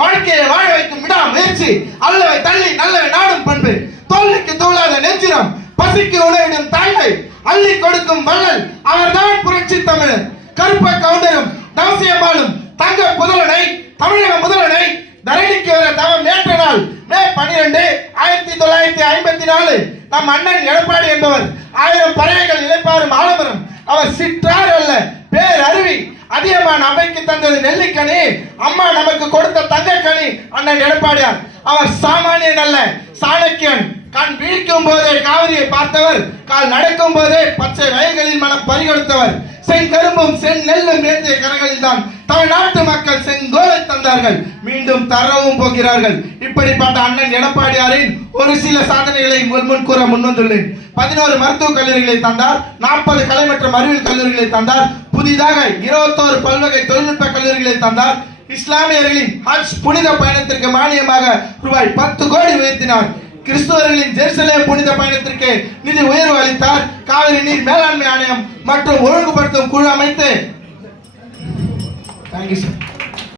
வாழ்க்கையை வாழ வைக்கும் விடா முயற்சி, அல்லவை தள்ளி நல்லவை நாடும் பண்பு, தோல்விக்கு தூளாத நெஞ்சிரம், பசிக்கு உணவிடும் தாய்மை, அள்ளி கொடுக்கும் வள்ளல் அவர்தான் புரட்சி தமிழர். கருப்ப கவுண்டரும் தவசியம்மாளும் தங்க புதலனை தமிழக முதலனை தரணிக்கு வர தவம் நேற்ற நாள் மே 12, 1954 நம் அண்ணன் எடப்பாடி என்பவர் 1000 பறவைகள் இழைப்பாரும் ஆலமரம். அவர் சிற்றார் அல்ல, பேர் அருவி. அதியமான் அவைக்கு தந்தது நெல்லிக்கனி, அம்மா நமக்கு கொடுத்த தங்கக்கனி அண்ணன் எடப்பாடியார். அவர் சாமானியன் அல்ல, சாணக்கியன். கண் விழிக்கும் போதே காவிரியை பார்த்தவர், கால் நடக்கும் போதே பச்சை வயல்களில் மனம் பறிகொடுத்தவர். செங்கரும்பும் செந்நெல்லும் ஏந்திய கரங்களில் தான் தமிழ்நாட்டு மக்கள் செங்கோலை தந்தார்கள், மீண்டும் தரவும் போகிறார்கள். இப்படிப்பட்ட அண்ணன் எடப்பாடியாரின் ஒரு சில சாதனைகளை முன் கூற முன்வந்துள்ளேன். 11 மருத்துவக் கல்லூரிகளை தந்தார், 40 கலை மற்றும் அறிவியல் கல்லூரிகளை தந்தார், புதிதாக 21 பல்வகை தொழில்நுட்ப கல்லூரிகளை தந்தார். இஸ்லாமியர்களின் ஹஜ் புனித பயணத்திற்கு மானியமாக ரூபாய் 10 கோடி உயர்த்தினார். கிறிஸ்துவர்களின் ஜெருசலேம் புனித பயணத்திற்கு நிதி உயர்வு அளித்தார். காவிரி நீர் மேலாண்மை ஆணையம் மற்றும் ஒழுங்குபடுத்தும் குழு அமைத்து